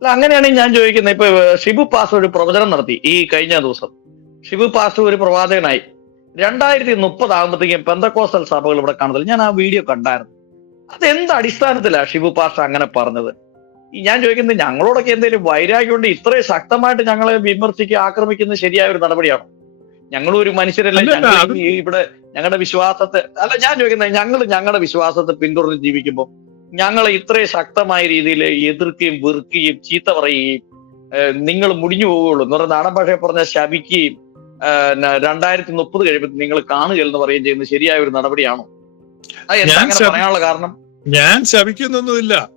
അല്ല അങ്ങനെയാണെങ്കിൽ ഞാൻ ചോദിക്കുന്നത് ഇപ്പൊ ഷിബു പാസ് ഒരു പ്രവചനം നടത്തി ഈ കഴിഞ്ഞ ദിവസം. ഷിബു പാസ് ഒരു പ്രവാചകനായി. രണ്ടായിരത്തി മുപ്പത് ആകുമ്പോഴത്തേക്കും പെന്തക്കോസ്റ്റൽ സഭകൾ ഇവിടെ കാണത്തില്ല. ഞാൻ ആ വീഡിയോ കണ്ടായിരുന്നു. അത് എന്ത് അടിസ്ഥാനത്തിലാണ് ഷിബു പാസ് അങ്ങനെ പറഞ്ഞത്? ഞാൻ ചോദിക്കുന്നത് ഞങ്ങളോടൊക്കെ എന്തെങ്കിലും വൈരാഗ്യം ഉണ്ട് ഇത്രയും ശക്തമായിട്ട് ഞങ്ങളെ വിമർശിക്കുക ആക്രമിക്കുന്നത് ശരിയായ ഒരു നടപടിയാണോ? ഞങ്ങളും ഒരു മനുഷ്യരല്ല ഞങ്ങൾ ഇവിടെ ഞങ്ങളുടെ വിശ്വാസത്തെ അല്ല ഞാൻ ചോദിക്കുന്നത് ഞങ്ങൾ ഞങ്ങളുടെ വിശ്വാസത്തെ പിന്തുടർന്ന് ജീവിക്കുമ്പോൾ ഞങ്ങളെ ഇത്രയും ശക്തമായ രീതിയിൽ എതിർക്കുകയും വെറുക്കുകയും ചീത്ത പറയുകയും നിങ്ങൾ മുടിഞ്ഞു പോവുകയുള്ളൂ. എന്ന് പറഞ്ഞ നാടൻ ഭാഷയെ പറഞ്ഞ ശപിക്കുകയും രണ്ടായിരത്തി മുപ്പത് കഴിയുമ്പോൾ നിങ്ങൾ കാണുക എന്ന് പറയുകയും ചെയ്യുന്ന ശരിയായ ഒരു നടപടിയാണോ? പറയാനുള്ള കാരണം? ഞാൻ ശപിക്കുന്നൊന്നുമില്ല.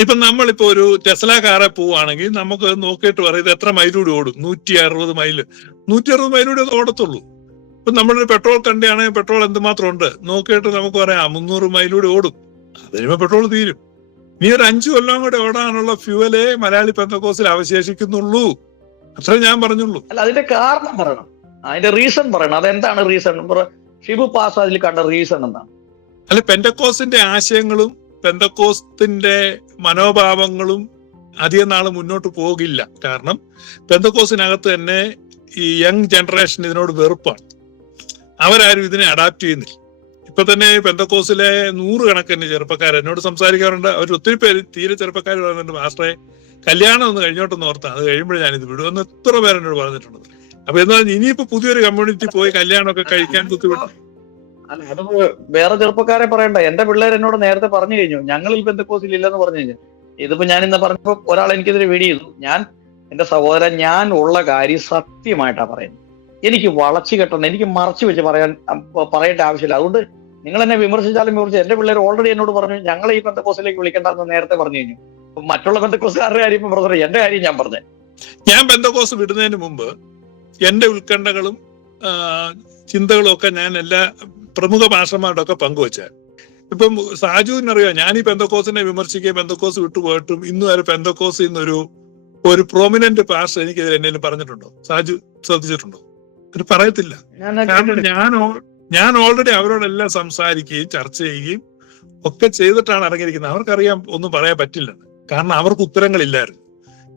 ഇപ്പൊ നമ്മളിപ്പോ ഒരു ടെസ്ല കാറെ പോവാണെങ്കിൽ നമുക്ക് നോക്കിയിട്ട് പറയും ഇത് എത്ര മൈലൂടെ ഓടും? നൂറ്റി അറുപത് മൈൽ. നൂറ്റി അറുപത് മൈലൂടെ ഓടത്തുള്ളൂ. ഇപ്പൊ നമ്മളൊരു പെട്രോൾ കണ്ടിയാണെങ്കിൽ പെട്രോൾ എന്തുമാത്രം ഉണ്ട്? നോക്കിയിട്ട് നമുക്ക് പറയാം മുന്നൂറ് മൈലൂടെ ഓടും. അത് പെട്രോൾ തീരും. നീ ഒരു അഞ്ചു കൊല്ലം കൂടെ ഓടാനുള്ള ഫ്യൂവലേ മലയാളി പെന്തക്കോസിൽ അവശേഷിക്കുന്നുള്ളൂ. അത്രേ ഞാൻ പറഞ്ഞുള്ളൂ. അല്ല അതിന്റെ കാരണം പറയണം. അതിന്റെ റീസൺ പറയണം. അതെന്താണ് റീസൺ ഷിബു പാസ് അതിൽ കണ്ട റീസൺ എന്താണ്? അല്ല പെന്തക്കോസിന്റെ ആശയങ്ങളും പെന്തക്കോസ്തിന്റെ മനോഭാവങ്ങളും അധികം നാൾ മുന്നോട്ട് പോകില്ല. കാരണം പെന്തക്കോസിനകത്ത് തന്നെ ഈ യങ് ജനറേഷൻ ഇതിനോട് വെറുപ്പാണ്. അവരാരും ഇതിനെ അഡാപ്റ്റ് ചെയ്യുന്നില്ല. ഇപ്പൊ തന്നെ പെന്തക്കോസിലെ നൂറുകണക്കിന് ചെറുപ്പക്കാർ എന്നോട് സംസാരിക്കാറുണ്ട്. അവർ ഒത്തിരി പേര് തീരെ ചെറുപ്പക്കാർ പറയുന്നുണ്ട് മാസ്റ്ററെ കല്യാണം ഒന്ന് കഴിഞ്ഞോട്ടെന്ന് ഓർത്താ. അത് കഴിയുമ്പോൾ ഞാനിത് വിടുമെന്ന് എത്ര പേര് എന്നോട് പറഞ്ഞിട്ടുണ്ട്. അപ്പൊ എന്താ ഇനിയിപ്പോ പുതിയൊരു കമ്മ്യൂണിറ്റി പോയി കല്യാണമൊക്കെ കഴിക്കാൻ ബുദ്ധിമുട്ട്. അല്ല അത് വേറെ ചെറുപ്പക്കാരെ പറയണ്ട. എന്റെ പിള്ളേർ എന്നോട് നേരത്തെ പറഞ്ഞു കഴിഞ്ഞു. ഞങ്ങൾ ഈ ബന്ധക്കോസിൽ ഇല്ലെന്ന് പറഞ്ഞു കഴിഞ്ഞു. ഇതിപ്പോ ഞാൻ ഇന്ന് പറഞ്ഞപ്പോ ഒരാൾ എനിക്കെതിരെ വീഡിയോ ചെയ്തു. ഞാൻ എന്റെ സഹോദരൻ ഞാൻ ഉള്ള കാര്യം സത്യമായിട്ടാ പറയുന്നത്. എനിക്ക് വളച്ചു കെട്ടണം. എനിക്ക് മറച്ചു വെച്ച് പറയാൻ പറയേണ്ട ആവശ്യമില്ല. അതുകൊണ്ട് നിങ്ങൾ എന്നെ വിമർശിച്ചാലും വിമർശിച്ചു. എന്റെ പിള്ളേർ ഓൾറെഡി എന്നോട് പറഞ്ഞു ഞങ്ങളെ ഈ ബന്ധക്കോസിലേക്ക് വിളിക്കേണ്ടെന്ന് നേരത്തെ പറഞ്ഞു കഴിഞ്ഞു. മറ്റുള്ള ബന്ധക്കോസുകാരുടെ കാര്യം ഇപ്പൊ ബ്രദർ എന്റെ കാര്യം ഞാൻ പറഞ്ഞു. ഞാൻ ബന്ധക്കോസ് വിടുന്നതിന് മുമ്പ് എന്റെ ഉത്കണ്ഠകളും ചിന്തകളും ഒക്കെ ഞാൻ എല്ലാ പ്രമുഖ മാഷന്മാരുടെ ഒക്കെ പങ്കുവച്ച. ഇപ്പം സാജുവിനറിയാം ഞാൻ ഈ പെന്തക്കോസിനെ വിമർശിക്കുകയും പെന്തക്കോസ് വിട്ടുപോയിട്ടും ഇന്ന് വരെ പെന്തക്കോസ് ഇന്നൊരു ഒരു പ്രോമിനന്റ് പാഷ എനിക്കെതിരെ എന്തെങ്കിലും പറഞ്ഞിട്ടുണ്ടോ? സാജു ശ്രദ്ധിച്ചിട്ടുണ്ടോ? പറയത്തില്ല. കാരണം ഞാനോ ഞാൻ ഞാൻ ഓൾറെഡി അവരോടെല്ലാം സംസാരിക്കുകയും ചർച്ച ചെയ്യുകയും ഒക്കെ ചെയ്തിട്ടാണ് ഇറങ്ങിയിരിക്കുന്നത്. അവർക്കറിയാം ഒന്നും പറയാൻ പറ്റില്ലെന്ന് കാരണം അവർക്ക് ഉത്തരങ്ങളില്ലായിരുന്നു.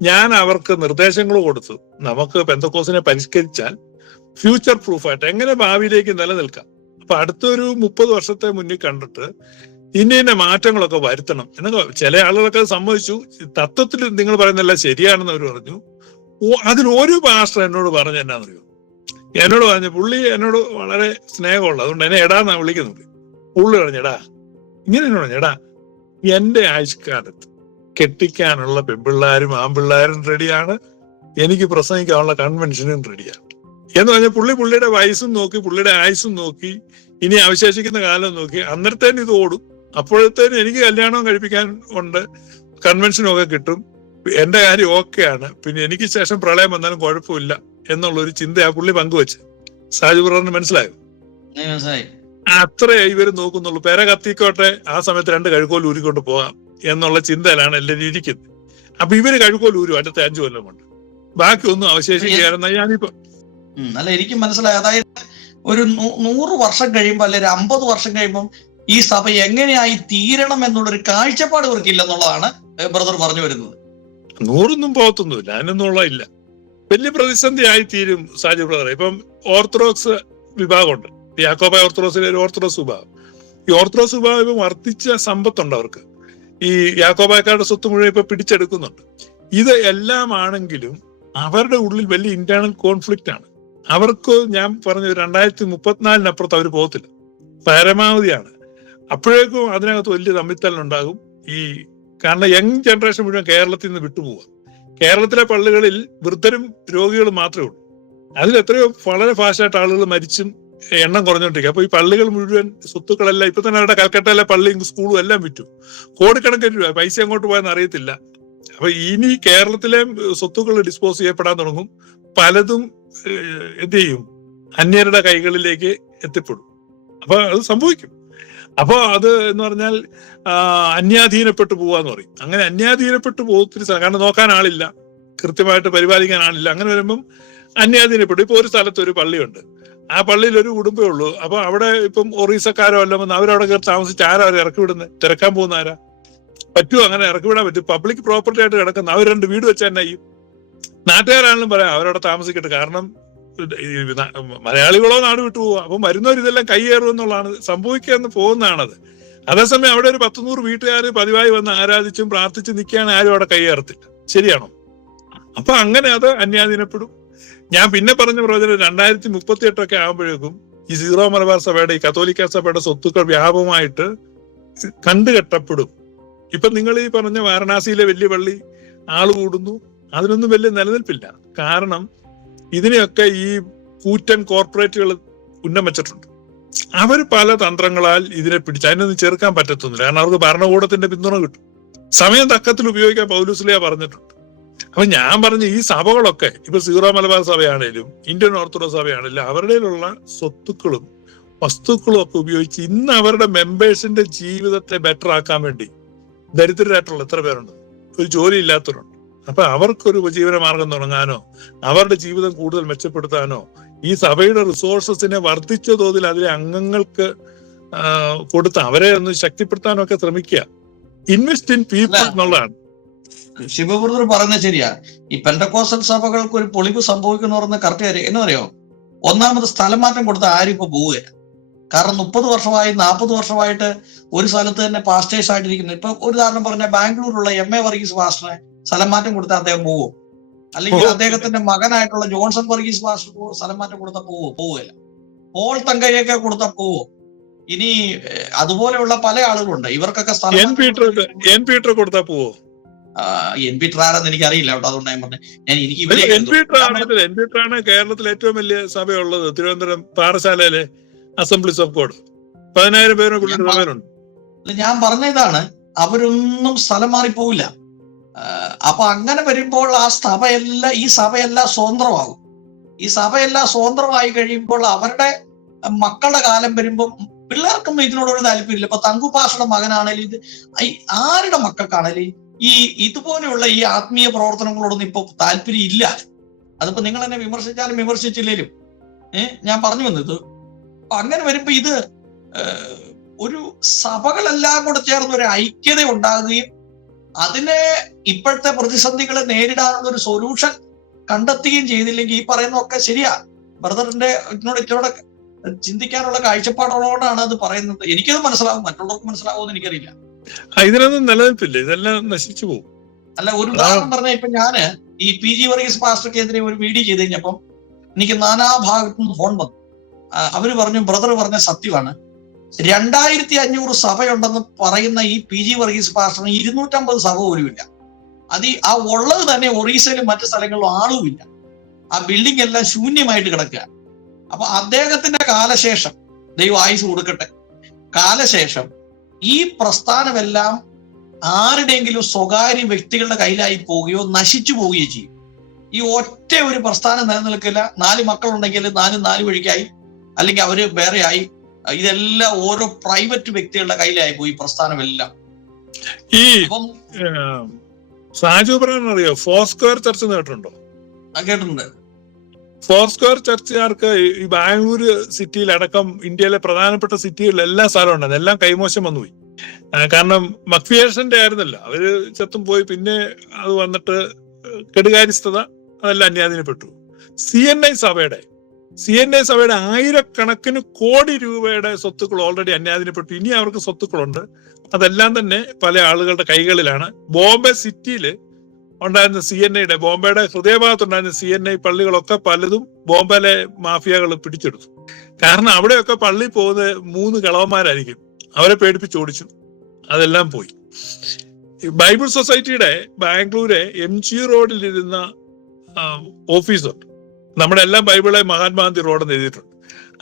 ഞാൻ അവർക്ക് നിർദ്ദേശങ്ങൾ കൊടുത്തു. നമുക്ക് പെന്തക്കോസിനെ പരിഷ്കരിച്ചാൽ ഫ്യൂച്ചർ പ്രൂഫായിട്ട് എങ്ങനെ ഭാവിയിലേക്ക് നിലനിൽക്കാം? അപ്പൊ അടുത്തൊരു മുപ്പത് വർഷത്തെ മുന്നിൽ കണ്ടിട്ട് ഇന്ന ഇന്ന മാറ്റങ്ങളൊക്കെ വരുത്തണം. എന്നൊക്കെ ചില ആളുകളൊക്കെ സമ്മതിച്ചു. തത്വത്തിൽ നിങ്ങൾ പറയുന്നതെല്ലാം ശരിയാണെന്ന് അവർ പറഞ്ഞു. അതിനൊരു ഒരു ഭാഷ എന്നോട് പറഞ്ഞു എന്നാന്നറിയോ എന്നോട് പറഞ്ഞു പുള്ളി എന്നോട് വളരെ സ്നേഹമുള്ള അതുകൊണ്ട് എന്നെ എടാന്നാ വിളിക്കുന്നത് പുള്ളി പറഞ്ഞു ഇങ്ങനെ എന്നോട് പറഞ്ഞു എടാ എന്റെ ആയുഷ്കാലത്ത് കെട്ടിക്കാനുള്ള പെൺപിള്ളാരും ആൺപിള്ളാരും റെഡിയാണ്. എനിക്ക് പ്രസംഗിക്കാനുള്ള കൺവെൻഷനും റെഡിയാണ്. എന്ന് പറഞ്ഞാൽ പുള്ളി പുള്ളിയുടെ വയസ്സും നോക്കി പുള്ളിയുടെ ആയുസ്സും നോക്കി ഇനി അവശേഷിക്കുന്ന കാലം നോക്കി അന്നേരത്തേനും ഇത് ഓടും. അപ്പോഴത്തേനും എനിക്ക് കല്യാണം കഴിപ്പിക്കാൻ ഉണ്ട് കൺവെൻഷനും ഒക്കെ കിട്ടും. എന്റെ കാര്യം ഓക്കെയാണ്. പിന്നെ എനിക്ക് ശേഷം പ്രളയം വന്നാലും കുഴപ്പമില്ല. എന്നുള്ള ഒരു ചിന്ത ആ പുള്ളി പങ്കുവെച്ച്. സാജു ബ്രദറിന് മനസ്സിലായോ? മനസ്സിലായി. അത്രേ ഇവർ നോക്കുന്നുള്ളൂ. പെര കത്തിക്കോട്ടെ ആ സമയത്ത് രണ്ട് കഴുകോൽ ഊരിക്കൊണ്ട് പോകാം എന്നുള്ള ചിന്തയിലാണ് എല്ലാവരും ഇരിക്കുന്നത്. അപ്പൊ ഇവർ കഴുകോൽ ഊരും അടുത്ത അഞ്ചു കൊല്ലം കൊണ്ട്. ബാക്കി ഒന്നും അവശേഷിക്കുകയായിരുന്ന ഞാനിപ്പോ അല്ല എനിക്ക് മനസ്സിലായി. അതായത് ഒരു നൂറ് വർഷം കഴിയുമ്പോൾ അല്ലെ ഒരു അമ്പത് വർഷം കഴിയുമ്പോൾ ഈ സഭ എങ്ങനെയായി തീരണം എന്നുള്ളൊരു കാഴ്ചപ്പാട് ഇവർക്കില്ലെന്നുള്ളതാണ് ബ്രദർ പറഞ്ഞു വരുന്നത്. നൂറൊന്നും പോകത്തൊന്നുമില്ല. അതിനൊന്നുള്ള ഇല്ല. വലിയ പ്രതിസന്ധി ആയി തീരും സാജു ബ്രദർ ഇപ്പം ഓർത്തഡോക്സ് വിഭാഗമുണ്ട്. യാക്കോബായ ഓർത്തഡോക്സിലെ ഒരു ഓർത്തഡോക്സ് വിഭാഗം. ഈ ഓർത്തഡോക്സ് വിഭാഗം ഇപ്പം വർദ്ധിച്ച സമ്പത്തുണ്ട് അവർക്ക്. ഈ യാക്കോബായക്കാരുടെ സ്വത്ത് മുഴുവൻ ഇപ്പൊ പിടിച്ചെടുക്കുന്നുണ്ട്. ഇത് എല്ലാം ആണെങ്കിലും അവരുടെ ഉള്ളിൽ വലിയ ഇന്റേണൽ കോൺഫ്ലിക്റ്റ് ആണ്. അവർക്ക് ഞാൻ പറഞ്ഞു രണ്ടായിരത്തി മുപ്പത്തിനാലിനപ്പുറത്ത് അവർ പോകത്തില്ല. പരമാവധിയാണ്. അപ്പോഴേക്കും അതിനകത്ത് വലിയ തമ്മിത്തലുണ്ടാകും ഈ കാരണം യങ് ജനറേഷൻ മുഴുവൻ കേരളത്തിൽ നിന്ന് വിട്ടുപോവുക. കേരളത്തിലെ പള്ളികളിൽ വൃദ്ധരും രോഗികളും മാത്രമേ ഉള്ളൂ. അതിൽ എത്രയോ വളരെ ഫാസ്റ്റായിട്ട് ആളുകൾ മരിച്ചും എണ്ണം കുറഞ്ഞോണ്ടിരിക്കും അപ്പൊ ഈ പള്ളികൾ മുഴുവൻ സ്വത്തുക്കളെല്ലാം ഇപ്പൊ തന്നെ അവരുടെ കൽക്കട്ടയിലെ പള്ളിയും സ്കൂളും എല്ലാം വിറ്റു. കോടിക്കണക്കിന് രൂപ പൈസ എങ്ങോട്ട് പോയെന്ന് അറിയത്തില്ല. അപ്പൊ ഇനി കേരളത്തിലെ സ്വത്തുക്കൾ ഡിസ്പോസ് ചെയ്യപ്പെടാൻ തുടങ്ങും. പലതും എന്ത് ചെയ്യും? അന്യരുടെ കൈകളിലേക്ക് എത്തിപ്പെടും. അപ്പൊ അത് സംഭവിക്കും. അപ്പൊ അത് എന്ന് പറഞ്ഞാൽ അന്യാധീനപ്പെട്ടു പോവാന്ന് പറയും. അങ്ങനെ അന്യാധീനപ്പെട്ടു പോകത്തിന് കാരണം നോക്കാൻ ആളില്ല. കൃത്യമായിട്ട് പരിപാലിക്കാൻ ആളില്ല. അങ്ങനെ വരുമ്പം അന്യാധീനപ്പെട്ടു. ഇപ്പൊ ഒരു സ്ഥലത്ത് ഒരു പള്ളിയുണ്ട്. ആ പള്ളിയിൽ ഒരു കുടുംബമേ ഉള്ളൂ. അപ്പൊ അവിടെ ഇപ്പം ഒറീസക്കാരോ അല്ല വന്ന് അവരവിടെ കയറി താമസിച്ച് ആരാ ഇറക്കി വിടുന്നത് തിരക്കാൻ പോകുന്ന ആരാ? പറ്റുമോ അങ്ങനെ ഇറക്കി വിടാൻ പറ്റും? പബ്ലിക് പ്രോപ്പർട്ടി ആയിട്ട് കിടക്കുന്ന അവർ രണ്ട് വീട് വെച്ചാൽ തന്നെ ചെയ്യും. നാട്ടുകാരാണെങ്കിലും പറയാം അവരവിടെ താമസിക്കട്ടെ. കാരണം മലയാളികളോ നാട് വിട്ടു പോവാ അപ്പൊ വരുന്നവരിതെല്ലാം കൈയേറും എന്നുള്ളതാണ് സംഭവിക്കാന്ന് പോകുന്നതാണത്. അതേസമയം അവിടെ ഒരു പത്തുനൂറ് വീട്ടുകാർ പതിവായി വന്ന് ആരാധിച്ചും പ്രാർത്ഥിച്ചും നിൽക്കുകയാണ് ആരും അവിടെ കൈയേറത്തില്ല. ശരിയാണോ? അപ്പൊ അങ്ങനെ അത് അന്യാധീനപ്പെടും. ഞാൻ പിന്നെ പറഞ്ഞ പ്രവചനം രണ്ടായിരത്തി മുപ്പത്തി എട്ടൊക്കെ ആകുമ്പോഴേക്കും ഈ സീറോ മലബാർ സഭയുടെ ഈ കത്തോലിക്ക സഭയുടെ സ്വത്തുക്കൾ വ്യാപകമായിട്ട് കണ്ടുകെട്ടപ്പെടും. ഇപ്പൊ നിങ്ങൾ ഈ പറഞ്ഞ വാരണാസിയിലെ വലിയ പള്ളി ആൾ കൂടുന്നു. അതിനൊന്നും വലിയ നിലനിൽപ്പില്ല. കാരണം ഇതിനെയൊക്കെ ഈ കൂറ്റൻ കോർപ്പറേറ്റുകൾ ഉന്നം വെച്ചിട്ടുണ്ട് അവർ പല തന്ത്രങ്ങളാൽ ഇതിനെ പിടിച്ച് അതിനൊന്നും ചെറുക്കാൻ പറ്റത്തൊന്നുമില്ല. കാരണം അവർക്ക് ഭരണകൂടത്തിന്റെ പിന്തുണ കിട്ടും. സമയം തക്കത്തിൽ ഉപയോഗിക്കാൻ പൗലുസ്ലിയ പറഞ്ഞിട്ടുണ്ട്. അപ്പൊ ഞാൻ പറഞ്ഞ ഈ സഭകളൊക്കെ ഇപ്പൊ സീറോ മലബാർ സഭയാണേലും ഇന്ത്യൻ ഓർത്തഡോക്സ് സഭയാണേലും അവരുടെയിലുള്ള സ്വത്തുക്കളും വസ്തുക്കളും ഒക്കെ ഉപയോഗിച്ച് ഇന്ന് അവരുടെ മെമ്പേഴ്സിന്റെ ജീവിതത്തെ ബെറ്റർ ആക്കാൻ വേണ്ടി ദരിദ്രരായിട്ടുള്ള എത്ര പേരുണ്ട്? ഒരു ജോലി ഇല്ലാത്തവരുണ്ട് അപ്പൊ അവർക്കൊരു ഉപജീവന മാർഗം തുടങ്ങാനോ അവരുടെ ജീവിതം കൂടുതൽ മെച്ചപ്പെടുത്താനോ ഈ സഭയുടെ റിസോഴ്സസിനെ വർദ്ധിച്ച തോതിൽ അതിലെ അംഗങ്ങൾക്ക് കൊടുത്ത് അവരെ ഒന്ന് ശക്തിപ്പെടുത്താനോ ഒക്കെ ശ്രമിക്കുക. ഇൻവെസ്റ്റ് ഇൻ പീപ്പിൾ എന്നുള്ളതാണ്. ശിവബ്രദർ പറയുന്നത് ശരിയാ. ഈ പെന്തക്കോസൽ സഭകൾക്ക് ഒരു പൊളിവ് സംഭവിക്കുന്നു പറഞ്ഞ കറക്റ്റ് കാര്യം എന്ന് പറയോ ഒന്നാമത് സ്ഥലം മാറ്റം കൊടുത്ത ആരും ഇപ്പൊ പോവുകയില്ല. കാരണം മുപ്പത് വർഷമായി നാൽപ്പത് വർഷമായിട്ട് ഒരു സ്ഥലത്ത് തന്നെ പാസ്റ്റേഴ്സ് ആയിട്ടിരിക്കുന്നു. ഇപ്പൊ ഒരു ഉദാഹരണം പറഞ്ഞ ബാംഗ്ലൂരിലുള്ള എം എ വർഗീസ് പാസ്റ്ററിനെ സ്ഥലം മാറ്റം കൊടുത്താൽ അദ്ദേഹം പോവും. അല്ലെങ്കിൽ. അദ്ദേഹത്തിന്റെ മകനായിട്ടുള്ള ജോൺസൺ വർഗീസ് മാസ്റ്റർ സ്ഥലം മാറ്റം കൊടുത്താൽ പോവോ? പോവുകയില്ല പോൾ തങ്കയൊക്കെ കൊടുത്താൽ പോവോ? ഇനി അതുപോലെയുള്ള പല ആളുകളുണ്ട്. ഇവർക്കൊക്കെ സ്ഥലം എൻ പീറ്റർ കൊടുത്താൽ പോവോ? എൻ പി ട്രാരെന്ന് എനിക്ക് അറിയില്ല കേട്ടോ അതുകൊണ്ട് ഞാൻ പറഞ്ഞു. ഞാൻ എനിക്ക് ഇവരെ എൻ എൻ കേരളത്തിൽ ഏറ്റവും വലിയ സഭയുള്ളത്. തിരുവനന്തപുരം പാറശാലയിലെ അസംബ്ലീസ് ഓഫ് ഗോഡ് പതിനായിരം പേരെ ഞാൻ പറഞ്ഞ ഇതാണ് അവരൊന്നും സ്ഥലം മാറി പോവില്ല അപ്പൊ അങ്ങനെ വരുമ്പോൾ ആ സഭയെല്ലാം ഈ സഭയെല്ലാം സ്വതന്ത്രമാകും ഈ സഭയെല്ലാം സ്വതന്ത്രമായി കഴിയുമ്പോൾ അവരുടെ മക്കളുടെ കാലം വരുമ്പോൾ പിള്ളേർക്കൊന്നും ഇതിനോടൊരു താല്പര്യമില്ല. ഇപ്പൊ തങ്കുപാഷയുടെ മകനാണെങ്കിലും ഇത് ആരുടെ മക്കൾക്കാണെങ്കിലും ഈ ഇതുപോലെയുള്ള ഈ ആത്മീയ പ്രവർത്തനങ്ങളോടൊന്നും ഇപ്പൊ താല്പര്യം ഇല്ല അതിപ്പോ നിങ്ങൾ എന്നെ വിമർശിച്ചാലും വിമർശിച്ചില്ലേലും. ഏഹ് ഞാൻ പറഞ്ഞു വന്നത് അപ്പൊ അങ്ങനെ വരുമ്പോ ഇത് ഒരു സഭകളെല്ലാം കൂടെ ചേർന്ന് ഒരു ഐക്യത ഉണ്ടാകുകയും അതിനെ ഇപ്പോഴത്തെ പ്രതിസന്ധികളെ നേരിടാനുള്ള ഒരു സൊല്യൂഷൻ കണ്ടെത്തുകയും ചെയ്തില്ലെങ്കിൽ ഈ പറയുന്നതൊക്കെ ശരിയാ. ബ്രദറിന്റെ ഇതിനോട് ഇതിനോട് ചിന്തിക്കാനുള്ള കാഴ്ചപ്പാടുള്ളതുകൊണ്ടാണ് അത് പറയുന്നത്. എനിക്കത് മനസ്സിലാവും. മറ്റുള്ളവർക്ക് മനസ്സിലാവുമെന്ന് എനിക്കറിയില്ല. ഇതിനൊന്നും നിലനിൽപ്പില്ല. ഇതെല്ലാം നശിച്ചു പോകും. അല്ല ഒരു ഉദാഹരണം പറഞ്ഞ ഇപ്പൊ ഞാൻ ഈ പി ജി വർഗീസ് പാസ്റ്റർക്കെതിരെ ഒരു വീഡിയോ ചെയ്ത് കഴിഞ്ഞപ്പം എനിക്ക് നാനാ ഭാഗത്തു നിന്ന് ഫോൺ വന്നു അവർ പറഞ്ഞു ബ്രദർ പറഞ്ഞ സത്യമാണ്. രണ്ടായിരത്തി അഞ്ഞൂറ് സഭയുണ്ടെന്ന് പറയുന്ന ഈ പി ജി വർഗീസ് പാസ്റ്ററിന് ഇരുന്നൂറ്റമ്പത് സഭ പോലുമില്ല. അത് ആ ഉള്ളത് തന്നെ ഒറീസയിലും മറ്റു സ്ഥലങ്ങളിലും ആളുമില്ല. ആ ബിൽഡിംഗ് എല്ലാം ശൂന്യമായിട്ട് കിടക്കുക. അപ്പൊ അദ്ദേഹത്തിന്റെ കാലശേഷം ദൈവം ആയുസ് കൊടുക്കട്ടെ. കാലശേഷം ഈ പ്രസ്ഥാനമെല്ലാം ആരുടെയെങ്കിലും സ്വകാര്യ വ്യക്തികളുടെ കയ്യിലായി പോവുകയോ നശിച്ചു പോവുകയോ ചെയ്യും. ഈ ഒറ്റ ഒരു പ്രസ്ഥാനം നിലനിൽക്കില്ല. നാല് മക്കളുണ്ടെങ്കിൽ നാലും നാല് വഴിക്കായി. അല്ലെങ്കിൽ അവർ വേറെയായി. ഇതെല്ലാം ഓരോ പ്രൈവറ്റ് വ്യക്തികളുടെ കയ്യിലായി പോയി പ്രസ്ഥാനമെല്ലാം. ഈ സാജു പറയാനറിയോ ഫോർ സ്ക്വയർ ചർച്ച് കേട്ടിട്ടുണ്ടോ? കേട്ടിട്ടുണ്ട്. ഫോർ സ്ക്വയർ ചർച്ചുകാർക്ക് ഈ- ബാംഗ്ലൂർ സിറ്റിയിൽ സിറ്റിയിലടക്കം ഇന്ത്യയിലെ പ്രധാനപ്പെട്ട സിറ്റികളിൽ എല്ലാ സ്ഥലവും ഉണ്ടായിരുന്നു. എല്ലാം കൈമോശം വന്നുപോയി. കാരണം മക്ഫിയേഷന്റെ ആയിരുന്നല്ലോ. അവർ ചത്തും പോയി പിന്നെ അത് വന്നിട്ട് കെടുകാര്യസ്ഥത അതെല്ലാം അന്യാധീനപ്പെട്ടു. സി എൻ ഐ സഭയുടെ സി എൻ എ സഭയുടെ ആയിരക്കണക്കിന് കോടി രൂപയുടെ സ്വത്തുക്കൾ ഓൾറെഡി അന്യാധീനപ്പെട്ടു. ഇനി അവർക്ക് സ്വത്തുക്കളുണ്ട്. അതെല്ലാം തന്നെ പല ആളുകളുടെ കൈകളിലാണ്. ബോംബെ സിറ്റിയിൽ ഉണ്ടായിരുന്ന സി എൻ ഐയുടെ ബോംബെയുടെ ഹൃദയഭാഗത്തുണ്ടായിരുന്ന സി എൻ ഐ പള്ളികളൊക്കെ പലതും ബോംബെയിലെ മാഫിയകൾ പിടിച്ചെടുത്തു. കാരണം അവിടെയൊക്കെ പള്ളി പോകുന്ന മൂന്ന് കളവന്മാരായിരിക്കും. അവരെ പേടിപ്പിച്ച് ഓടിച്ചു. അതെല്ലാം പോയി. ബൈബിൾ സൊസൈറ്റിയുടെ ബാംഗ്ലൂരെ എം ജി റോഡിലിരുന്ന ഓഫീസുണ്ട് നമ്മുടെ എല്ലാം ബൈബിളെ മഹാത്മാഗാന്ധി റോഡെന്ന് എഴുതിയിട്ടുണ്ട്.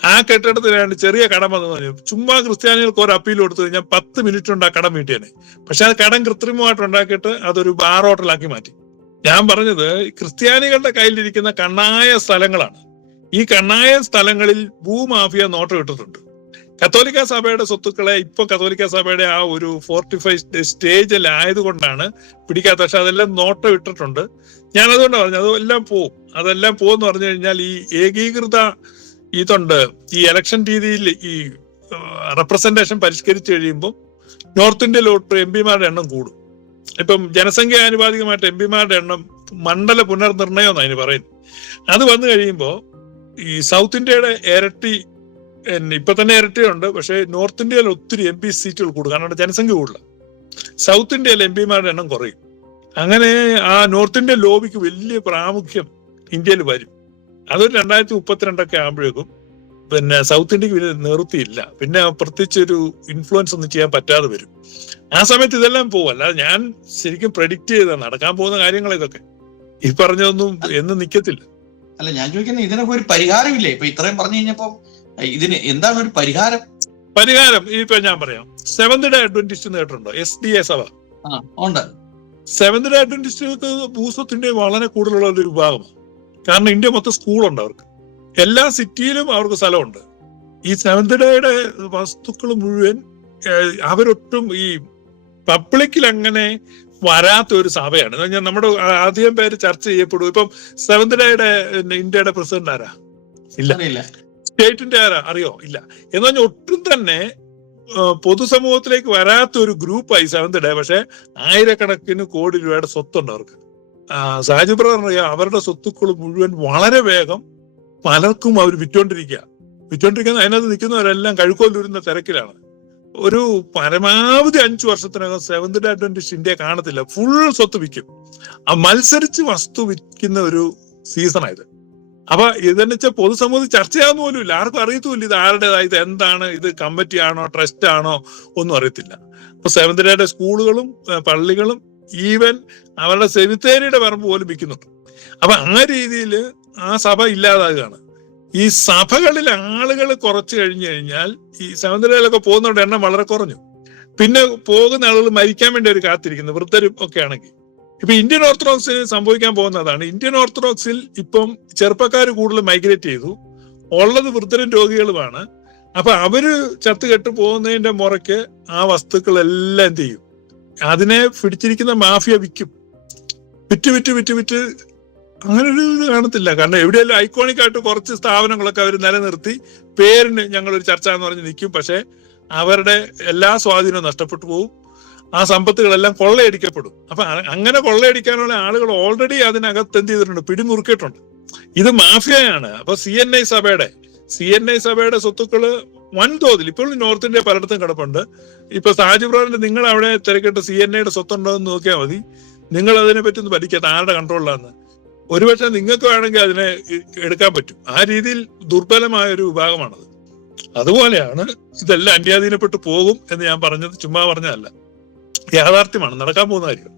ആ കെട്ടിടത്തിലാണ് ചെറിയ കടം വന്നു പറഞ്ഞു. ചുമ്മാ ക്രിസ്ത്യാനികൾക്ക് ഒരു അപ്പീൽ കൊടുത്തു കഴിഞ്ഞാൽ പത്ത് മിനിറ്റ് കൊണ്ട് ആ കടം വീട്ടിയാണ് പക്ഷെ അത് കടം കൃത്രിമമായിട്ട് ഉണ്ടാക്കിയിട്ട് അതൊരു ബാർ ഹോട്ടലാക്കി മാറ്റി. ഞാൻ പറഞ്ഞത് ക്രിസ്ത്യാനികളുടെ കയ്യിലിരിക്കുന്ന കണ്ണായ സ്ഥലങ്ങളാണ്. ഈ കണ്ണായ സ്ഥലങ്ങളിൽ ഭൂമാഫിയ നോട്ടം ഇട്ടിട്ടുണ്ട്. കത്തോലിക്ക സഭയുടെ സ്വത്തുക്കളെ ഇപ്പൊ കത്തോലിക്ക സഭയുടെ ആ ഒരു ഫോർട്ടി ഫൈവ് സ്റ്റേജിൽ ആയതുകൊണ്ടാണ് പിടിക്കാത്ത പക്ഷെ അതെല്ലാം നോട്ടം ഇട്ടിട്ടുണ്ട്. ഞാൻ അതുകൊണ്ടാണ് പറഞ്ഞത് അതെല്ലാം പോവും. അതെല്ലാം പോകുന്നു പറഞ്ഞു കഴിഞ്ഞാൽ ഈ ഏകീകൃത ഇതുണ്ട്. ഈ ഇലക്ഷൻ രീതിയിൽ ഈ റെപ്രസെന്റേഷൻ പരിഷ്കരിച്ചു കഴിയുമ്പോൾ നോർത്ത് ഇന്ത്യയിലോട്ട് എം പിമാരുടെ എണ്ണം കൂടും. ഇപ്പം ജനസംഖ്യ ആനുപാതികമായിട്ട് എം പിമാരുടെ എണ്ണം മണ്ഡല പുനർനിർണയം എന്നാണ് അതിന് പറയുന്നത്. അത് വന്നു കഴിയുമ്പോൾ ഈ സൗത്ത് ഇന്ത്യയുടെ ഇരട്ടി ഇപ്പൊ തന്നെ ഇരട്ടിയുണ്ട്. പക്ഷേ നോർത്ത് ഇന്ത്യയിൽ ഒത്തിരി എം പി സീറ്റുകൾ കൂടും. കാരണം ജനസംഖ്യ കൂടില്ല സൗത്ത് ഇന്ത്യയിൽ എം പിമാരുടെ എണ്ണം കുറയും. അങ്ങനെ ആ നോർത്ത് ഇന്ത്യ ലോബിക്ക് വലിയ പ്രാമുഖ്യം ഇന്ത്യയിൽ വരും. അതൊരു രണ്ടായിരത്തി മുപ്പത്തിരണ്ടൊക്കെ ആകുമ്പോഴേക്കും പിന്നെ സൗത്ത് ഇന്ത്യയ്ക്ക് വലിയ നിവൃത്തിയില്ല. പിന്നെ പ്രത്യേകിച്ച് ഒരു ഇൻഫ്ലുവൻസ് ഒന്നും ചെയ്യാൻ പറ്റാതെ വരും. ആ സമയത്ത് ഇതെല്ലാം പോകും അല്ലാതെ ഞാൻ ശരിക്കും പ്രഡിക്റ്റ് ചെയ്ത നടക്കാൻ പോകുന്ന കാര്യങ്ങൾ ഇതൊക്കെ. ഈ പറഞ്ഞതൊന്നും എന്ന് നിക്കത്തില്ല. അല്ല ഞാൻ ചോദിക്കുന്നത് ഇതിനൊക്കെ ഒരു പരിഹാരമില്ലേ? ഇപ്പൊ ഇത്രയും പറഞ്ഞു കഴിഞ്ഞപ്പോ ഇതിന് എന്താണ് ഒരു പരിഹാരം? പരിഹാരം ഇപ്പൊ ഞാൻ പറയാം. സെവന്ത് ഡേ അഡ്വന്റിസ്റ്റ് കേട്ടിട്ടുണ്ടോ? എസ് ഡി എ സഭ. ഉണ്ട്. സെവന്ത് ഡേ അഡ്വന്റിസ്റ്റ് ഭൂസ്വത്തിന്റെ വളരെ കൂടുതലുള്ള ഒരു വിഭാഗമാണ്. കാരണം ഇന്ത്യ മൊത്തം സ്കൂളുണ്ട് അവർക്ക്. എല്ലാ സിറ്റിയിലും അവർക്ക് സ്ഥലമുണ്ട്. ഈ സെവന്ത് ഡേയുടെ വസ്തുക്കൾ മുഴുവൻ അവരൊട്ടും ഈ പബ്ലിക്കിൽ അങ്ങനെ വരാത്ത ഒരു സഭയാണ്. ഞാൻ നമ്മുടെ അധികം പേര് ചർച്ച ചെയ്യപ്പെടും. ഇപ്പം സെവന്ത് ഡേയുടെ ഇന്ത്യയുടെ പ്രസിഡന്റ് ആരാ? ഇല്ല. സ്റ്റേറ്റിന്റെ ആരാ? അറിയോ? ഇല്ല. എന്ന് പറഞ്ഞാൽ ഒട്ടും തന്നെ പൊതുസമൂഹത്തിലേക്ക് വരാത്ത ഒരു ഗ്രൂപ്പായി സെവന്ത് ഡേ പക്ഷെ ആയിരക്കണക്കിന് കോടി രൂപയുടെ സ്വത്തുണ്ട് അവർക്ക്. സാജു ബ്രദർ അവരുടെ സ്വത്തുക്കൾ മുഴുവൻ വളരെ വേഗം പലർക്കും അവർ വിറ്റോണ്ടിരിക്കുക വിറ്റോണ്ടിരിക്കുന്ന അതിനകത്ത് നിൽക്കുന്നവരെല്ലാം കഴുക്കോലൂരുന്ന തിരക്കിലാണ്. ഒരു പരമാവധി അഞ്ചു വർഷത്തിനകം സെവന്ത് അഡ്വന്റിസ്റ്റ് ഇന്ത്യ കാണത്തില്ല. ഫുൾ സ്വത്ത് വിൽക്കും. ആ മത്സരിച്ച് വസ്തു വിൽക്കുന്ന ഒരു സീസണായത് അപ്പൊ ഇതെന്ന് വെച്ചാൽ പൊതുസമൂഹത്തിൽ ചർച്ചയാവുന്ന പോലും ഇല്ല. ആർക്കും അറിയത്തുമില്ല ഇത് ആരുടേതായത് എന്താണ് ഇത് കമ്മിറ്റി ആണോ ട്രസ്റ്റ് ആണോ ഒന്നും അറിയത്തില്ല. അപ്പൊ സെവന്ത് ഡേയുടെ സ്കൂളുകളും പള്ളികളും ഈവൻ അവരുടെ സെമിത്തേരിയുടെ പറമ്പ് പോലും വിൽക്കുന്നുണ്ട്. അപ്പൊ ആ രീതിയിൽ ആ സഭ ഇല്ലാതാകുകയാണ് ഈ സഭകളിൽ ആളുകൾ കുറച്ച് കഴിഞ്ഞു കഴിഞ്ഞാൽ ഈ സമുദ്രയിലൊക്കെ പോകുന്നവരുടെ എണ്ണം വളരെ കുറഞ്ഞു. പിന്നെ പോകുന്ന ആളുകൾ മരിക്കാൻ വേണ്ടി അവർ കാത്തിരിക്കുന്നു വൃദ്ധരും ഒക്കെ ആണെങ്കിൽ. ഇപ്പൊ ഇന്ത്യൻ ഓർത്തഡോക്സിൽ സംഭവിക്കാൻ പോകുന്നതാണ് ഇന്ത്യൻ ഓർത്തഡോക്സിൽ ഇപ്പം ചെറുപ്പക്കാർ കൂടുതൽ മൈഗ്രേറ്റ് ചെയ്തു. ഉള്ളത് വൃദ്ധരും രോഗികളുമാണ്. അപ്പൊ അവർ ചത്തുകെട്ട് പോകുന്നതിന്റെ മുറയ്ക്ക് ആ വസ്തുക്കളെല്ലാം ചെയ്യും? അതിനെ പിടിച്ചിരിക്കുന്ന മാഫിയ വിൽക്കും. വിറ്റ് വിറ്റ് വിറ്റ് വിറ്റ്. അങ്ങനെ ഒരു ഇത് കാണത്തില്ല. കാരണം എവിടെയെല്ലാം ഐക്കോണിക് ആയിട്ട് കുറച്ച് സ്ഥാപനങ്ങളൊക്കെ അവർ നിലനിർത്തി പേരിന് ഞങ്ങളൊരു ചർച്ച എന്ന് പറഞ്ഞ് നിൽക്കും. പക്ഷേ അവരുടെ എല്ലാ സ്വാധീനവും നഷ്ടപ്പെട്ടു പോകും ആ സമ്പത്തുകളെല്ലാം കൊള്ളയടിക്കപ്പെടും. അപ്പൊ അങ്ങനെ കൊള്ളയടിക്കാനുള്ള ആളുകൾ ഓൾറെഡി അതിനകത്ത് എന്ത് ചെയ്തിട്ടുണ്ട്? പിടിമുറുക്കിയിട്ടുണ്ട്. ഇത് മാഫിയയാണ്. അപ്പൊ സി എൻ ഐ സഭയുടെ സി എൻ ഐ സഭയുടെ സ്വത്തുക്കൾ വൻതോതിൽ ഇപ്പോൾ നോർത്ത് ഇന്ത്യ പലയിടത്തും കിടപ്പുണ്ട്. ഇപ്പൊ സാജിബ്രാറിന്റെ നിങ്ങൾ അവിടെ തിരക്കിട്ട് സി എൻ ഐയുടെ സ്വത്തുണ്ടോ എന്ന് നോക്കിയാൽ മതി. നിങ്ങൾ അതിനെ പറ്റി ഒന്ന് പഠിക്കട്ടെ ആരുടെ കൺട്രോളിലാണ് ഒരുപക്ഷെ നിങ്ങൾക്ക് വേണമെങ്കിൽ അതിനെ എടുക്കാൻ പറ്റും. ആ രീതിയിൽ ദുർബലമായ ഒരു വിഭാഗമാണത്. അതുപോലെയാണ് ഇതെല്ലാം അന്യാധീനപ്പെട്ടു പോകും എന്ന് ഞാൻ പറഞ്ഞത് ചുമ്മാ പറഞ്ഞതല്ല. യാഥാർത്ഥ്യമാണ് നടക്കാൻ പോകുന്ന കാര്യം